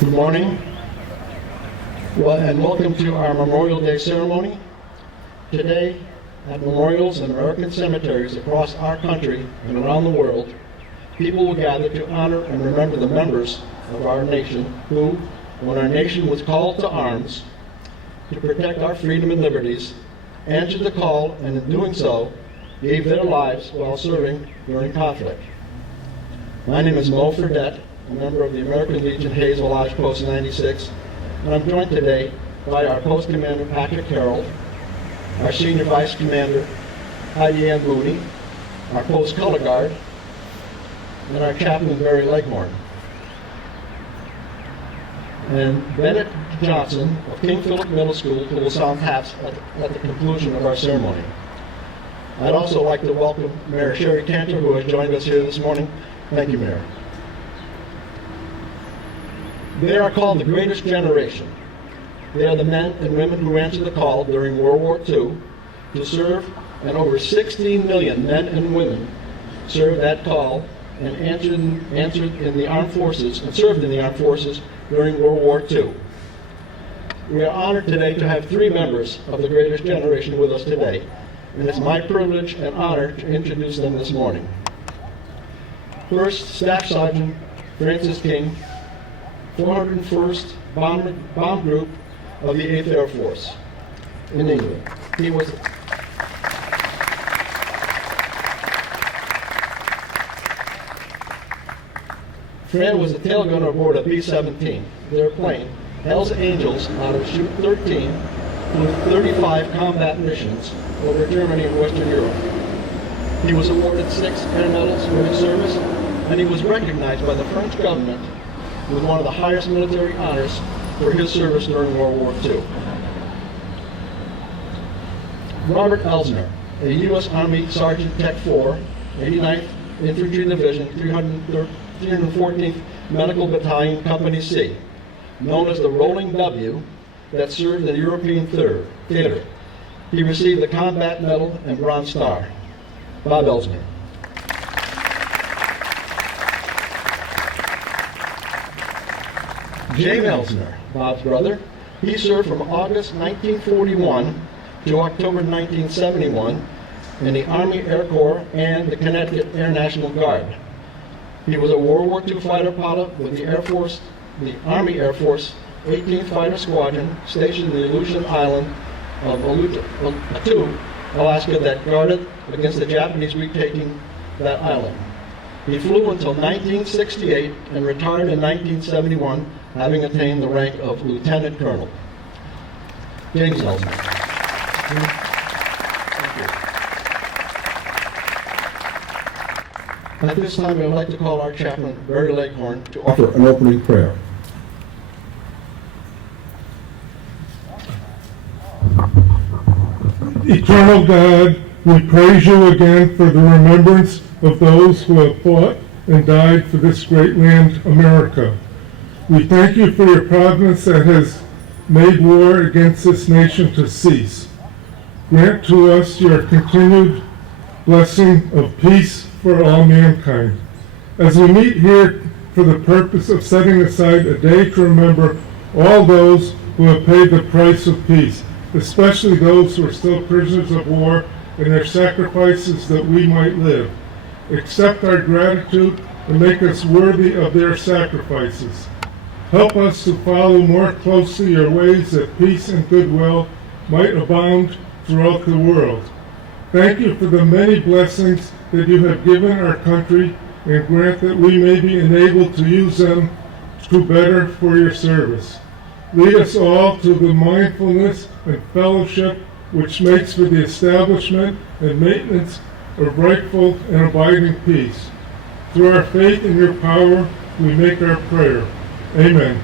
Good morning, and welcome to our Memorial Day ceremony. Today, at memorials and American cemeteries across our country and around the world, people will gather to honor and remember the members of our nation who, when our nation was called to arms to protect our freedom and liberties, answered the call and in doing so, gave their lives while serving during conflict. My name is Mo Fredette, a member of the American Legion Hayes-Velhage Post 96, and I'm joined today by our Post Commander Patrick Harold, our Senior Vice Commander Heidi Ann Mooney, our Post Color Guard, and our Chaplain Barry Leghorn. And Bennett Johnson of King Philip Middle School, who will sound taps at the conclusion of our ceremony. I'd also like to welcome Mayor Sherry Cantor, who has joined us here this morning. Thank you, Mayor. They are called the greatest generation. They are the men and women who answered the call during World War II to serve, and over 16 million men and women served that call and answered in the armed forces and served in the armed forces during World War II. We are honored today to have three members of the greatest generation with us today, and it's my privilege and honor to introduce them this morning. First, Staff Sergeant Francis King, 401st Bomb Group of the 8th Air Force in England. Fred was a tail gunner aboard a B-17. Their plane, Hell's Angels, out of Chute 13, flew 35 combat missions over Germany and Western Europe. He was awarded 6 Air Medals for his service, and he was recognized by the French government with one of the highest military honors for his service during World War II. Robert Elsner, a U.S. Army Sergeant Tech 4, 89th Infantry Division, 314th Medical Battalion, Company C, known as the Rolling W, that served in the European Theater. He received the Combat Medal and Bronze Star. Bob Elsner. James Elsner, Bob's brother, he served from August 1941 to October 1971 in the Army Air Corps and the Connecticut Air National Guard. He was a World War II fighter pilot with the Army Air Force 18th Fighter Squadron stationed in the Aleutian Island of Attu, Alaska, that guarded against the Japanese retaking that island. He flew until 1968 and retired in 1971, having attained the rank of Lieutenant Colonel. James Elsner. Thank you. At this time, I would like to call our chaplain, Barry Leghorn, to offer an opening prayer. Eternal God, we praise you again for the remembrance of those who have fought and died for this great land, America. We thank you for your providence that has made war against this nation to cease. Grant to us your continued blessing of peace for all mankind. As we meet here for the purpose of setting aside a day to remember all those who have paid the price of peace, especially those who are still prisoners of war and their sacrifices that we might live. Accept our gratitude and make us worthy of their sacrifices. Help us to follow more closely your ways that peace and goodwill might abound throughout the world. Thank you for the many blessings that you have given our country, and grant that we may be enabled to use them to better for your service. Lead us all to the mindfulness and fellowship which makes for the establishment and maintenance of rightful and abiding peace. Through our faith in your power, we make our prayer. Amen.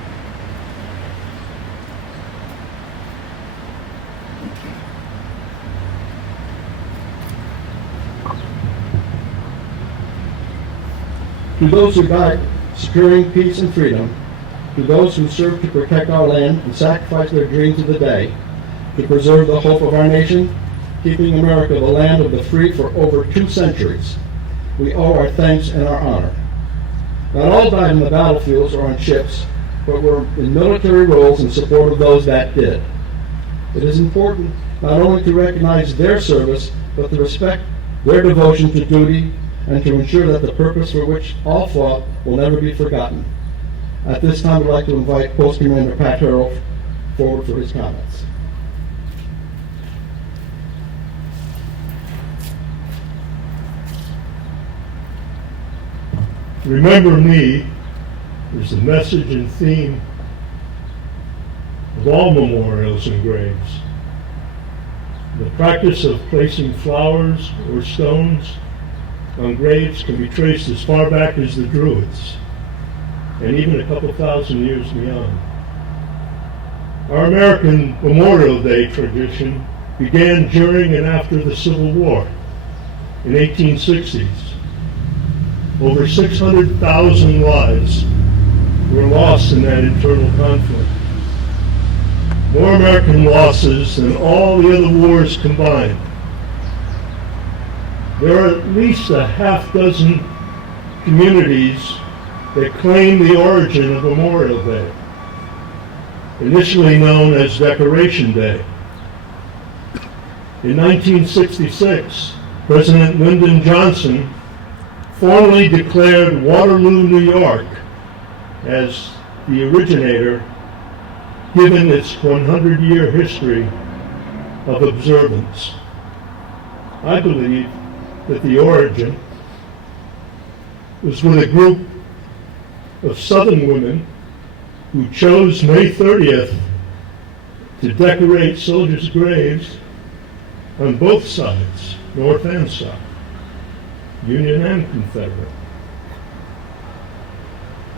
To those who died securing peace and freedom, to those who served to protect our land and sacrificed their dreams of the day, to preserve the hope of our nation, keeping America the land of the free for over 2 centuries, we owe our thanks and our honor. Not all died in the battlefields or on ships, but were in military roles in support of those that did. It is important not only to recognize their service, but to respect their devotion to duty and to ensure that the purpose for which all fought will never be forgotten. At this time, I'd like to invite Post Commander Pat Harrell forward for his comments. Remember me is the message and theme of all memorials and graves. The practice of placing flowers or stones on graves can be traced as far back as the Druids, and even a couple thousand years beyond. Our American Memorial Day tradition began during and after the Civil War in 1860s. Over 600,000 lives were lost in that internal conflict. More American losses than all the other wars combined. There are at least a half dozen communities that claim the origin of Memorial Day, initially known as Decoration Day. In 1966, President Lyndon Johnson formally declared Waterloo, New York as the originator, given its 100-year history of observance. I believe that the origin was with a group of Southern women who chose May 30th to decorate soldiers' graves on both sides, North and South, Union and Confederate.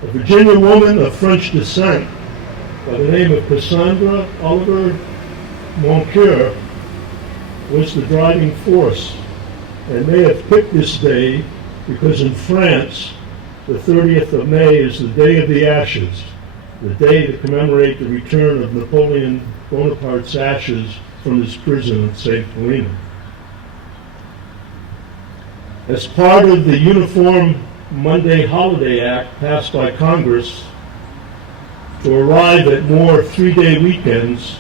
A Virginia woman of French descent by the name of Cassandra Oliver Moncure was the driving force and may have picked this day because in France, the 30th of May is the Day of the Ashes, the day to commemorate the return of Napoleon Bonaparte's ashes from his prison at St. Helena. As part of the Uniform Monday Holiday Act passed by Congress to arrive at more three-day weekends,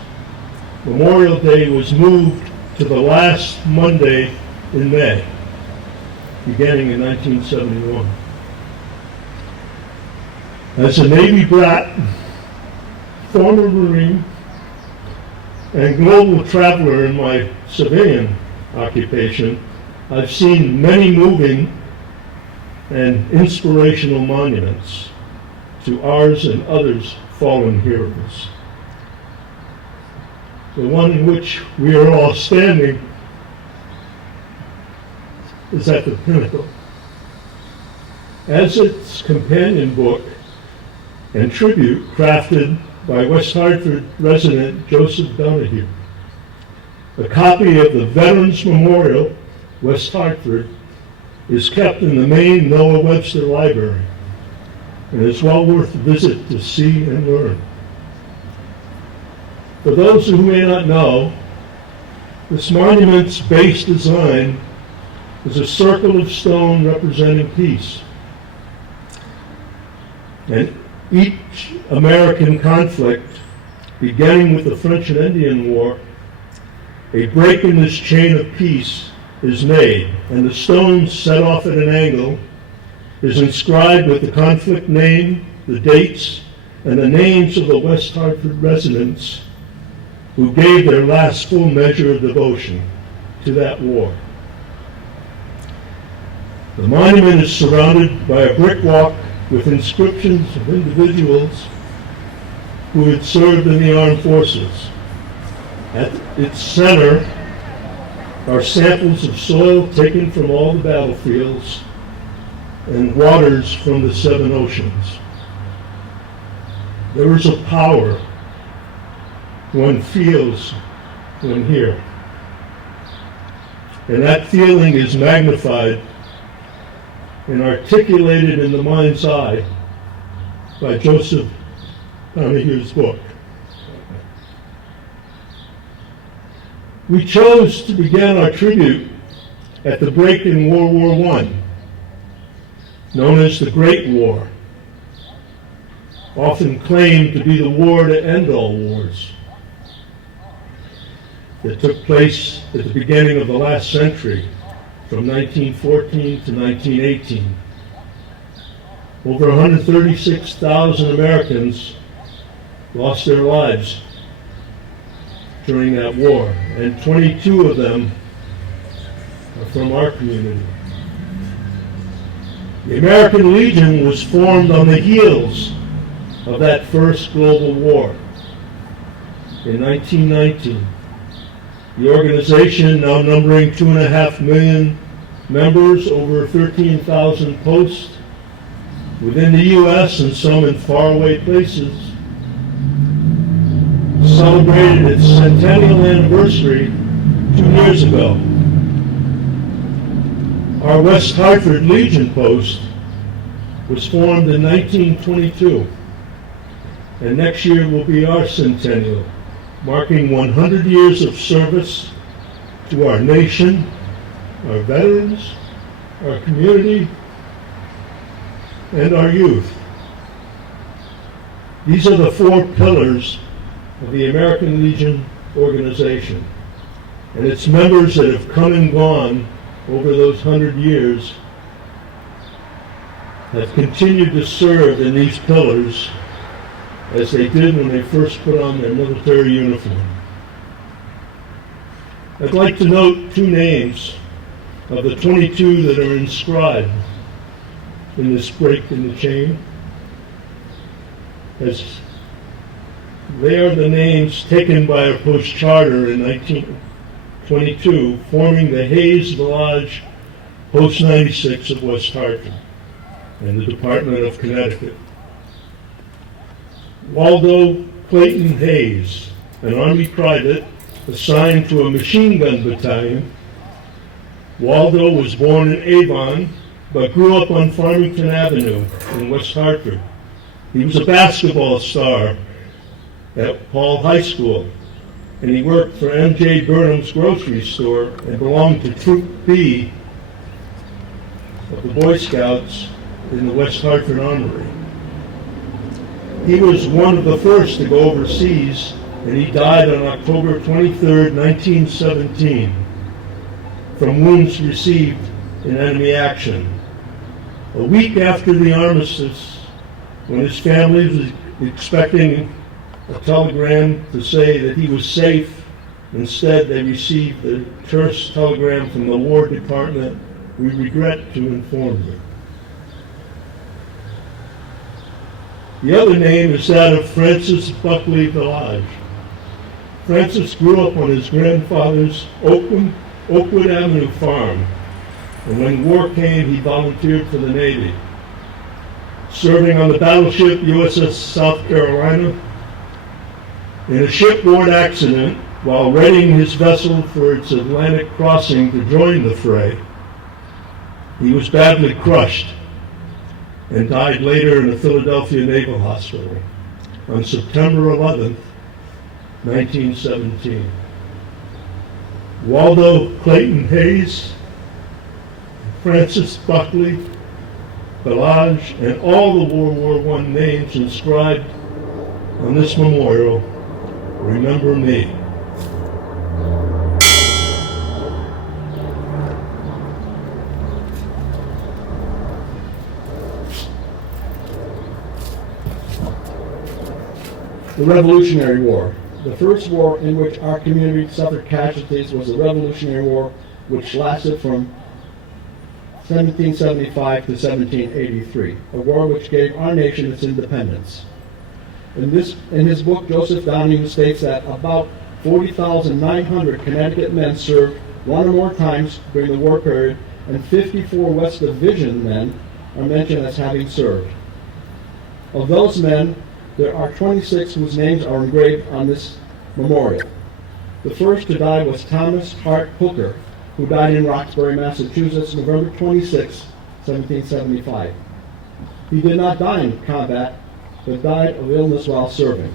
Memorial Day was moved to the last Monday in May, beginning in 1971. As a Navy brat, former Marine, and global traveler in my civilian occupation, I've seen many moving and inspirational monuments to ours and others' fallen heroes. The one in which we are all standing is at the pinnacle. As its companion book and tribute crafted by West Hartford resident Joe Donahue, a copy of the Veterans Memorial, West Hartford, is kept in the main Noah Webster Library and is well worth a visit to see and learn. For those who may not know, this monument's base design is a circle of stone representing peace. And each American conflict, beginning with the French and Indian War, a break in this chain of peace is made, and the stone set off at an angle is inscribed with the conflict name, the dates, and the names of the West Hartford residents who gave their last full measure of devotion to that war. The monument is surrounded by a brick walk with inscriptions of individuals who had served in the armed forces. At its center are samples of soil taken from all the battlefields and waters from the 7 oceans. There is a power one feels when here. And that feeling is magnified and articulated in the mind's eye by Joe Donahue's book. We chose to begin our tribute at the break in World War I, known as the Great War. often claimed to be the war to end all wars that took place at the beginning of the last century, from 1914 to 1918. Over 136,000 Americans lost their lives during that war, and 22 of them are from our community. The American Legion was formed on the heels of that first global war in 1919. The organization, now numbering 2.5 million members, over 13,000 posts within the U.S. and some in faraway places, celebrated its centennial anniversary 2 years ago. Our West Hartford Legion post was formed in 1922, and next year will be our centennial, marking 100 years of service to our nation, our veterans, our community, and our youth. These are the 4 pillars of the American Legion organization, and its members that have come and gone over those 100 years have continued to serve in these pillars as they did when they first put on their military uniform. I'd like to note 2 names of the 22 that are inscribed in this break in the chain, as they are the names taken by our post charter in 1922, forming the Hayes-Velhage Post 96 of West Hartford and the Department of Connecticut. Waldo Clayton Hayes, an Army private assigned to a machine gun battalion. Waldo was born in Avon, but grew up on Farmington Avenue in West Hartford. He was a basketball star at Paul High School, and he worked for M.J. Burnham's grocery store and belonged to Troop B of the Boy Scouts in the West Hartford Armory. He was one of the first to go overseas, and he died on October 23, 1917, from wounds received in enemy action. A week after the armistice, when his family was expecting a telegram to say that he was safe, instead they received the terse telegram from the War Department, "We regret to inform you." The other name is that of Francis Buckley Village. Francis grew up on his grandfather's Oakwood Avenue farm, and when war came, he volunteered for the Navy. Serving on the battleship USS South Carolina, in a shipboard accident while readying his vessel for its Atlantic crossing to join the fray, he was badly crushed and died later in the Philadelphia Naval Hospital on September 11, 1917. Waldo Clayton Hayes, Francis Buckley Village, and all the World War I names inscribed on this memorial remember me. The Revolutionary War. The first war in which our community suffered casualties was the Revolutionary War, which lasted from 1775 to 1783, a war which gave our nation its independence. In his book, Joe Donahue states that about 40,900 Connecticut men served 1 or more times during the war period, and 54 West Division men are mentioned as having served. Of those men, there are 26 whose names are engraved on this memorial. The first to die was Thomas Hart Hooker, who died in Roxbury, Massachusetts, November 26, 1775. He did not die in combat, but died of illness while serving.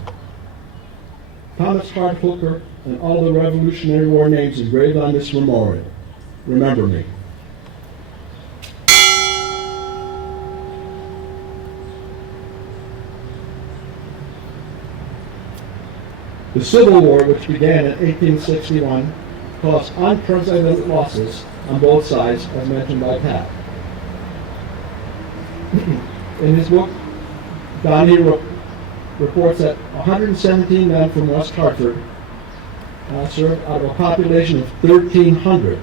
Thomas Hart Hooker and all the Revolutionary War names engraved on this memorial. Remember me. The Civil War, which began in 1861, caused unprecedented losses on both sides, as mentioned by Pat. In his book, Donahue reports that 117 men from West Hartford served out of a population of 1,300.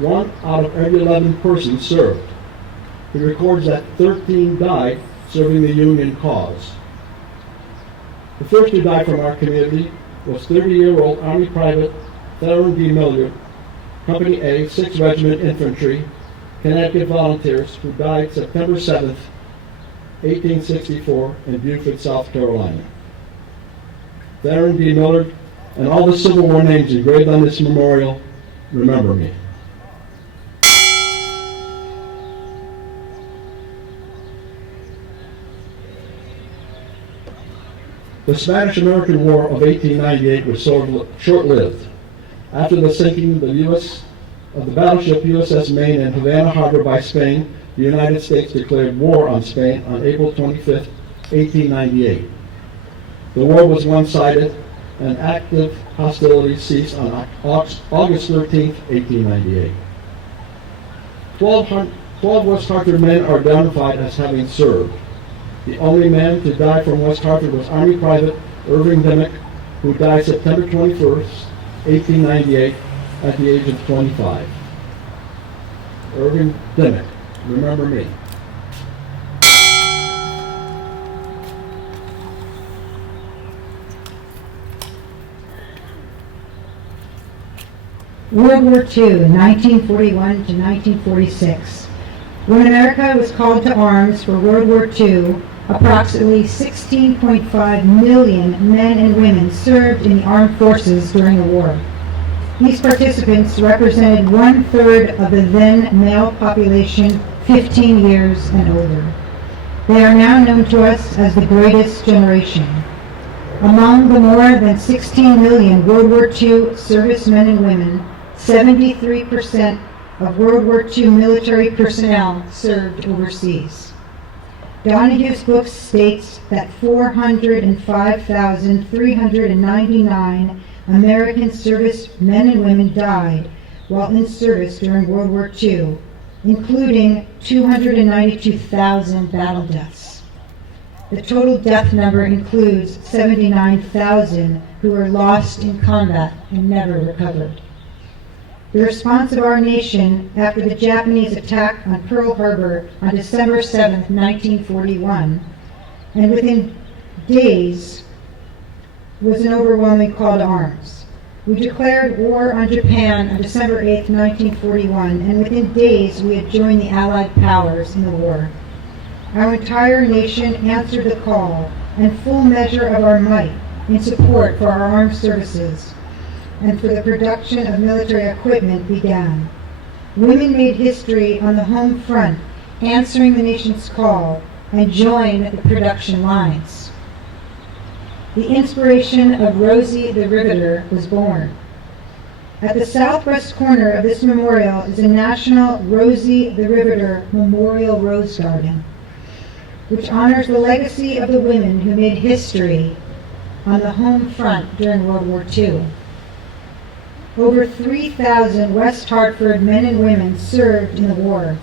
1 out of every 11 persons served. He records that 13 died serving the Union cause. The first to die from our community was 30-year-old Army Private Philippon Miller, Company A, 6th Regiment Infantry, Connecticut Volunteers, who died September 7th, 1864 in Beaufort, South Carolina. Philippon D. Miller and all the Civil War names engraved on this memorial remember me. The Spanish-American War of 1898 was short-lived. After the sinking of the battleship USS Maine in Havana Harbor by Spain, the United States declared war on Spain on April 25, 1898. The war was one-sided, and active hostilities ceased on August 13, 1898. 12 West Hartford men are identified as having served. The only man to die from West Hartford was Army Private Irving Dimmick, who died September 21st, 1898, at the age of 25. Irving Dimmick, remember me. World War II, 1941 to 1946. When America was called to arms for World War II, approximately 16.5 million men and women served in the armed forces during the war. These participants represented 1/3 of the then male population 15 years and older. They are now known to us as the greatest generation. Among the more than 16 million World War II servicemen and women, 73% of World War II military personnel served overseas. Donahue's book states that 405,399 American servicemen and women died while in service during World War II, including 292,000 battle deaths. The total death number includes 79,000 who were lost in combat and never recovered. The response of our nation after the Japanese attack on Pearl Harbor on December 7, 1941, and within days was an overwhelming call to arms. We declared war on Japan on December 8, 1941, and within days we had joined the Allied powers in the war. Our entire nation answered the call and full measure of our might in support for our armed services and for the production of military equipment began. Women made history on the home front, answering the nation's call, and joined the production lines. The inspiration of Rosie the Riveter was born. At the southwest corner of this memorial is a National Rosie the Riveter Memorial Rose Garden, which honors the legacy of the women who made history on the home front during World War II. Over 3,000 West Hartford men and women served in the war.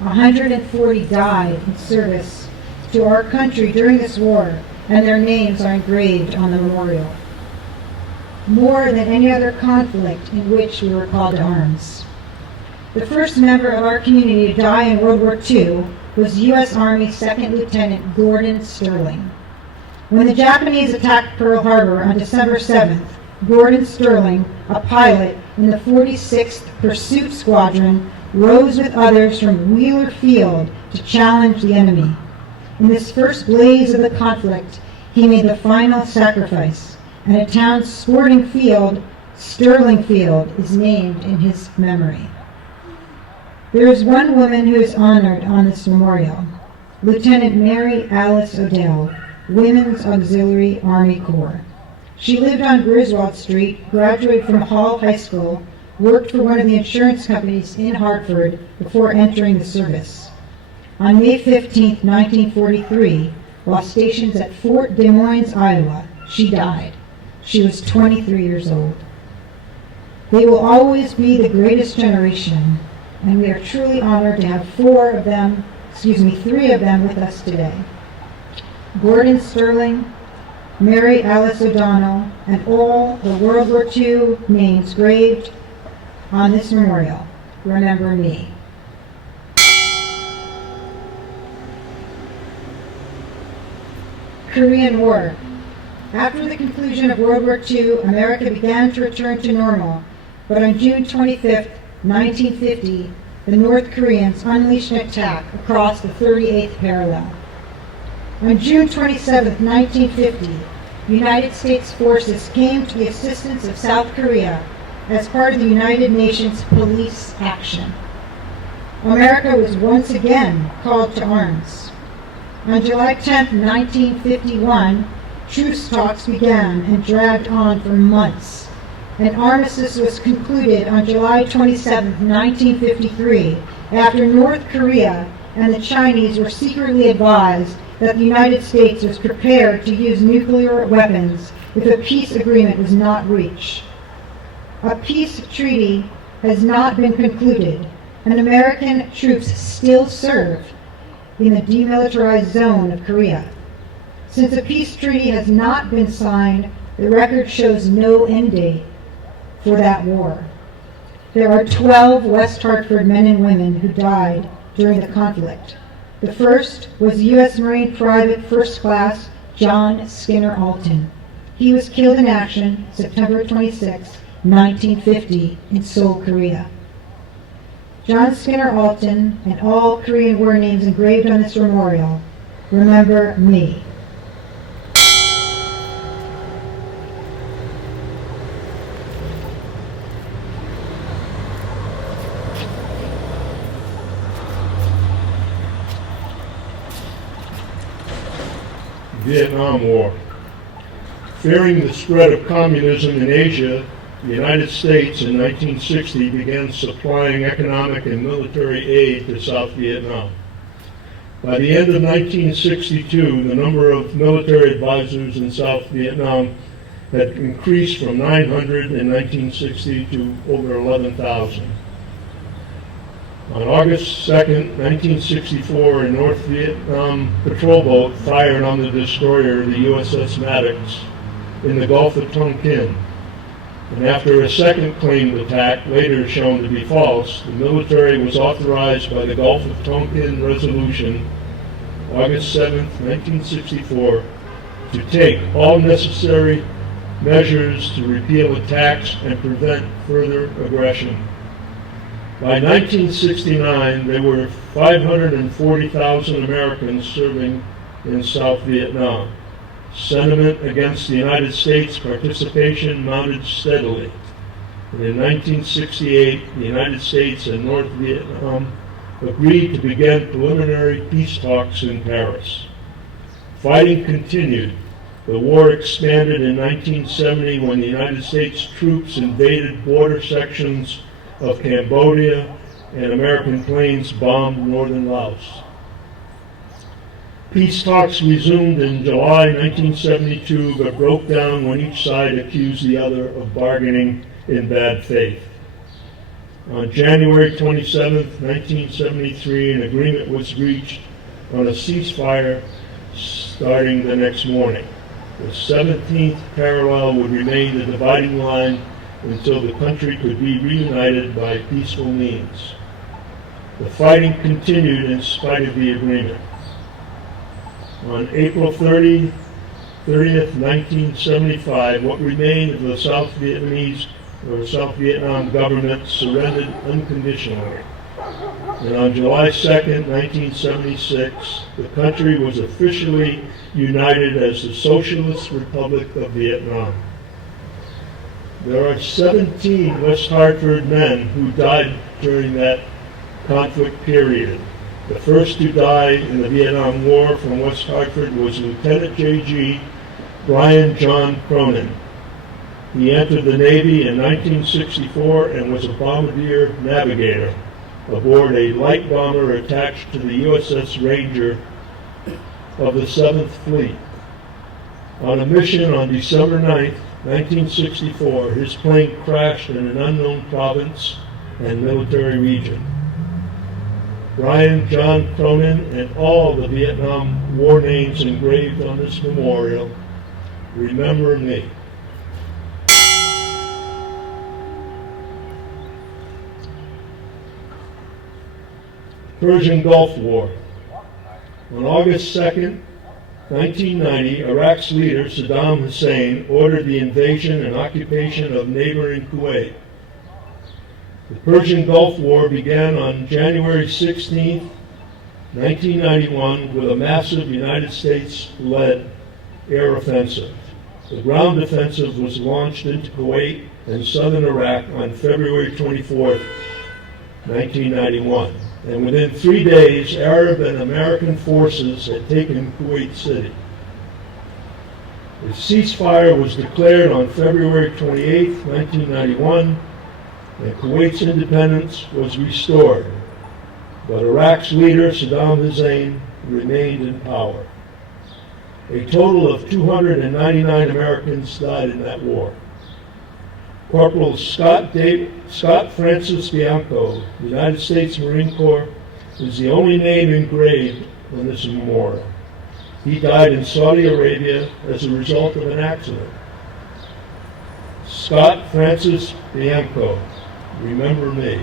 140 died in service to our country during this war, and their names are engraved on the memorial. More than any other conflict in which we were called to arms. The first member of our community to die in World War II was U.S. Army 2nd Lieutenant Gordon Sterling. When the Japanese attacked Pearl Harbor on December 7th, Gordon Sterling, a pilot in the 46th Pursuit Squadron, rose with others from Wheeler Field to challenge the enemy. In this first blaze of the conflict, he made the final sacrifice, and a town's sporting field, Sterling Field, is named in his memory. There is one woman who is honored on this memorial, Lieutenant Mary Alice Odell, Women's Auxiliary Army Corps. She lived on Griswold Street, graduated from Hall High School, worked for one of the insurance companies in Hartford before entering the service. On May 15, 1943, while stationed at Fort Des Moines, Iowa, she died. She was 23 years old. They will always be the greatest generation, and we are truly honored to have three of them with us today. Gordon Sterling, Mary Alice O'Donnell, and all the World War II names graved on this memorial. Remember me. Korean War. After the conclusion of World War II, America began to return to normal, but on June 25, 1950, the North Koreans unleashed an attack across the 38th parallel. On June 27, 1950, United States forces came to the assistance of South Korea as part of the United Nations police action. America was once again called to arms. On July 10, 1951, truce talks began and dragged on for months. An armistice was concluded on July 27, 1953, after North Korea and the Chinese were secretly advised that the United States was prepared to use nuclear weapons if a peace agreement was not reached. A peace treaty has not been concluded, and American troops still serve in the demilitarized zone of Korea. Since a peace treaty has not been signed, the record shows no end date for that war. There are 12 West Hartford men and women who died during the conflict. The first was U.S. Marine Private First Class John Skinner Alton. He was killed in action September 26, 1950 in Seoul, Korea. John Skinner Alton and all Korean War names engraved on this memorial. Remember me. Vietnam War. Fearing the spread of communism in Asia, the United States in 1960 began supplying economic and military aid to South Vietnam. By the end of 1962, the number of military advisors in South Vietnam had increased from 900 in 1960 to over 11,000. On August 2, 1964, a North Vietnam patrol boat fired on the destroyer, the USS Maddox, in the Gulf of Tonkin. And after a second claimed attack, later shown to be false, the military was authorized by the Gulf of Tonkin Resolution, August 7, 1964, to take all necessary measures to repeal attacks and prevent further aggression. By 1969, there were 540,000 Americans serving in South Vietnam. Sentiment against the United States participation mounted steadily. And in 1968, the United States and North Vietnam agreed to begin preliminary peace talks in Paris. Fighting continued. The war expanded in 1970 when the United States troops invaded border sections of Cambodia and American planes bombed northern Laos. Peace talks resumed in July 1972 but broke down when each side accused the other of bargaining in bad faith. On January 27, 1973, an agreement was reached on a ceasefire starting the next morning. The 17th parallel would remain the dividing line until the country could be reunited by peaceful means. The fighting continued in spite of the agreement. On April 30th, 1975, what remained of the South Vietnam government surrendered unconditionally. And on July 2nd, 1976, the country was officially united as the Socialist Republic of Vietnam. There are 17 West Hartford men who died during that conflict period. The first to die in the Vietnam War from West Hartford was Lieutenant J.G. Brian John Cronin. He entered the Navy in 1964 and was a bombardier navigator aboard a light bomber attached to the USS Ranger of the 7th Fleet. On a mission on December 9, 1964, his plane crashed in an unknown province and military region. Brian John Cronin and all the Vietnam War names engraved on this memorial remember me. Persian Gulf War. On August 2nd, 1990, Iraq's leader, Saddam Hussein, ordered the invasion and occupation of neighboring Kuwait. The Persian Gulf War began on January 16, 1991, with a massive United States-led air offensive. The ground offensive was launched into Kuwait and southern Iraq on February 24, 1991. And within 3 days, Arab and American forces had taken Kuwait City. The ceasefire was declared on February 28, 1991, and Kuwait's independence was restored. But Iraq's leader, Saddam Hussein, remained in power. A total of 299 Americans died in that war. Corporal Scott Francis Bianco, United States Marine Corps, is the only name engraved on this memorial. He died in Saudi Arabia as a result of an accident. Scott Francis Bianco, remember me.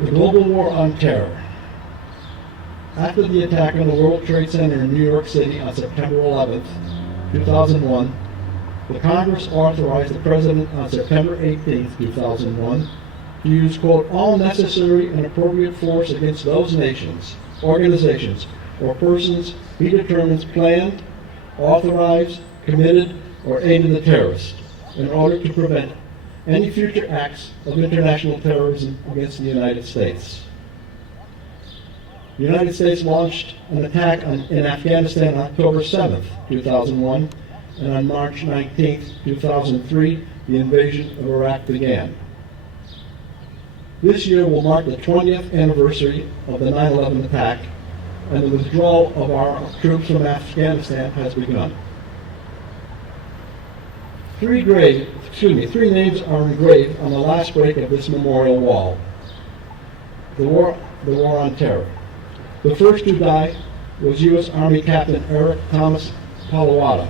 The Global War on Terror. After the attack on the World Trade Center in New York City on September 11, 2001, the Congress authorized the President on September 18, 2001, to use, quote, all necessary and appropriate force against those nations, organizations, or persons he determines planned, authorized, committed, or aided the terrorists, in order to prevent any future acts of international terrorism against the United States. The United States launched an attack in Afghanistan on October 7, 2001, and on March 19, 2003, the invasion of Iraq began. This year will mark the 20th anniversary of the 9/11 attack, and the withdrawal of our troops from Afghanistan has begun. Three names are engraved on the last break of this memorial wall. The war on terror. The first to die was U.S. Army Captain Eric Thomas Palawada.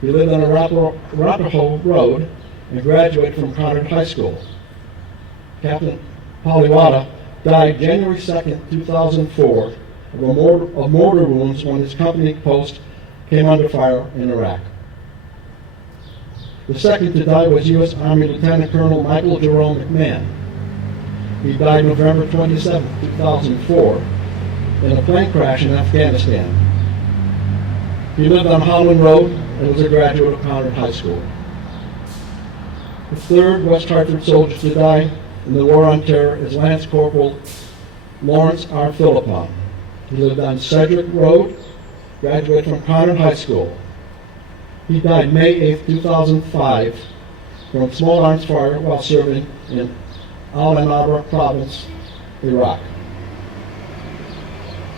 He lived on Arapahoe Road and graduated from Conard High School. Captain Palawada died January 2, 2004 of mortar wounds when his company post came under fire in Iraq. The second to die was U.S. Army Lieutenant Colonel Michael Jerome McMahon. He died November 27, 2004, in a plane crash in Afghanistan. He lived on Holland Road and was a graduate of Conard High School. The third West Hartford soldier to die in the War on Terror is Lance Corporal Lawrence R. Philippon. He lived on Cedric Road, graduated from Conard High School. He died May 8, 2005, from small arms fire while serving in Al-Anbar province, Iraq.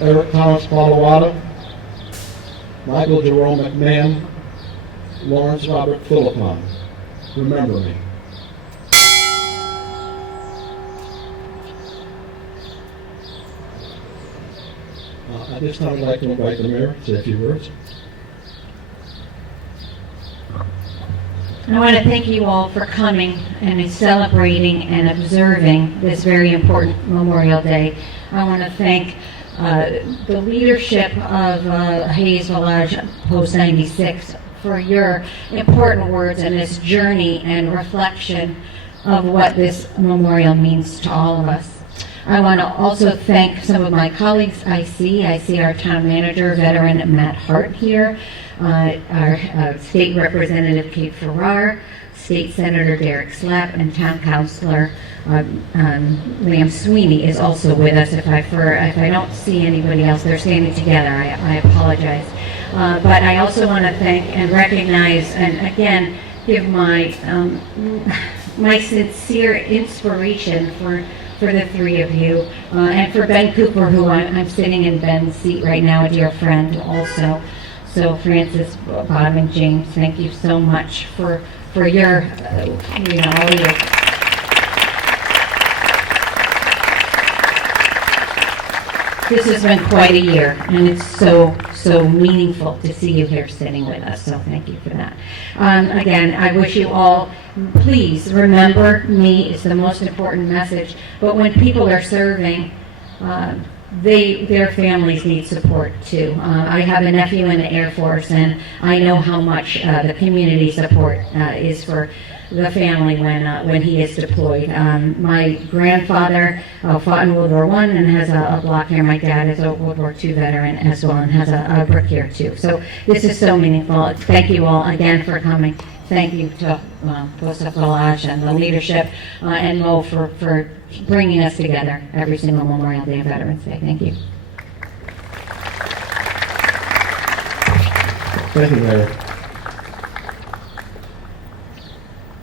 Eric Thomas Palawada, Michael Jerome McMahon, Lawrence Robert Philippon. Remember me. At this time, I'd like to invite the mayor to say a few words. I want to thank you all for coming and celebrating and observing this very important Memorial Day. I want to thank the leadership of Hayes-Velhage Post 96 for your important words in this journey and reflection of what this memorial means to all of us. I want to also thank some of my colleagues I see our town manager, veteran Matt Hart here, our state representative Kate Farrar, state senator Derek Slapp, and town councilor Liam Sweeney is also with us. If I don't see anybody else, they're standing together. I apologize. But I also want to thank and recognize, and again, give my my sincere inspiration for the three of you, and for Ben Cooper, who I'm sitting in Ben's seat right now, a dear friend also. So Francis, Bob, and James, thank you so much for your, all your. This has been quite a year, and it's so meaningful to see you here sitting with us, so thank you for that. Again, I wish you all, please remember me is the most important message, but when people are serving, their families need support too. I have a nephew in the Air Force, and I know how much the community support is for the family when he is deployed. My grandfather fought in World War I and has a block here. My dad is a World War II veteran as well and has a brick here too. So this is so meaningful. Thank you all again for coming. Thank you to Hayes-Velhage and the leadership and Mo for bringing us together every single Memorial Day and Veterans Day. Thank you. Thank you, Mayor.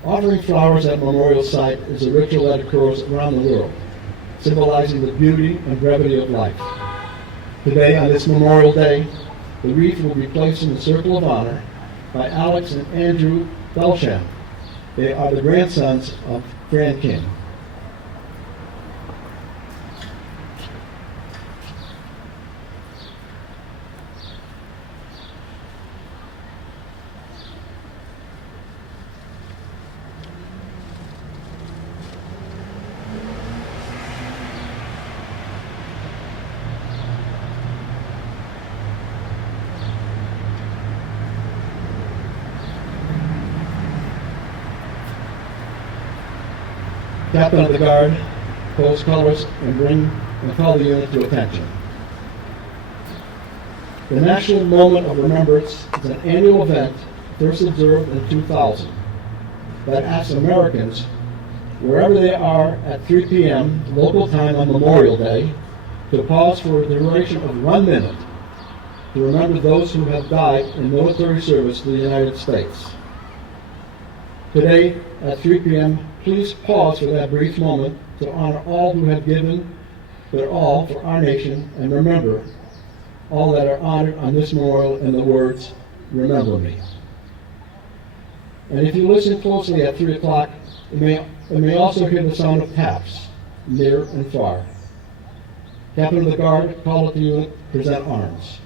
Offering flowers at Memorial Site is a ritual that occurs around the world, symbolizing the beauty and brevity of life. Today, on this Memorial Day, the wreath will be placed in the Circle of Honor by Alex and Andrew Belsham. They are the grandsons of Fran King. Captain of the Guard, post colors and call the unit to attention. The National Moment of Remembrance is an annual event first observed in 2000 that asks Americans, wherever they are at 3 p.m. local time on Memorial Day, to pause for the duration of 1 minute to remember those who have died in military service to the United States. Today at 3 p.m., please pause for that brief moment to honor all who have given their all for our nation and remember all that are honored on this memorial in the words, "Remember me." And if you listen closely at 3 o'clock, you may also hear the sound of taps, near and far. Captain of the Guard, call at the unit, present arms.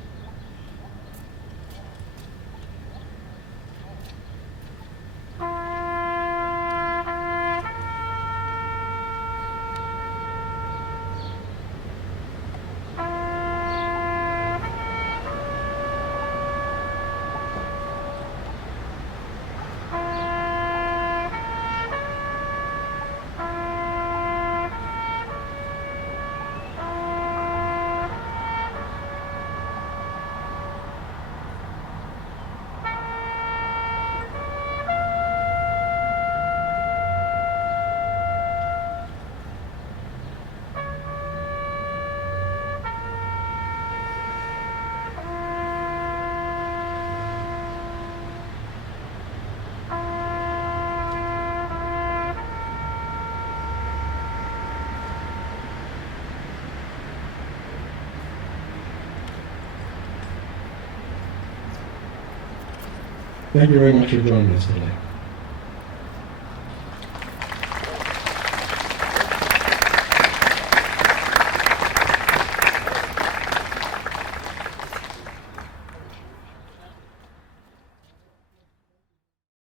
Thank you very much for joining us today.